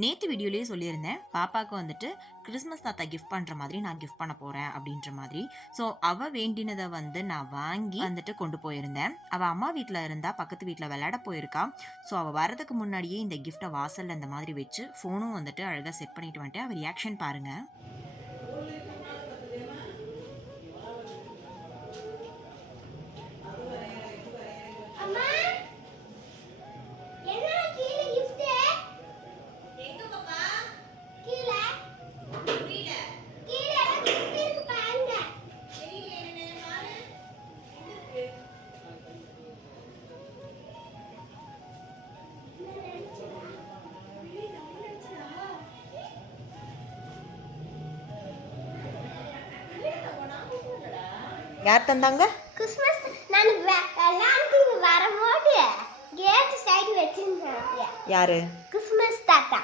நேற்று வீடியோலேயே சொல்லியிருந்தேன், பாப்பாவுக்கு வந்துட்டு கிறிஸ்மஸ் தாத்தா கிஃப்ட் பண்ணுற மாதிரி நான் கிஃப்ட் பண்ண போகிறேன் அப்படின்ற மாதிரி. ஸோ அவள் வேண்டினதை வந்து நான் வாங்கி வந்துட்டு கொண்டு போயிருந்தேன். அவள் அம்மா வீட்டில் இருந்தால் பக்கத்து வீட்டில் விளையாட போயிருக்கா. ஸோ அவள் வரதுக்கு முன்னாடியே இந்த கிஃப்ட்டை வாசலில் இந்த மாதிரி வச்சு ஃபோனும் வந்துட்டு அழகாக செட் பண்ணிட்டு வந்துட்டு அவள் ரியாக்ஷன் பாருங்கள். யார் தந்தாங்க? கிறிஸ்மஸ் நான் விளையாண்டு வரும்போது கேட் சைடு வச்சிருந்தேன். யாரு? கிறிஸ்மஸ் தாத்தா.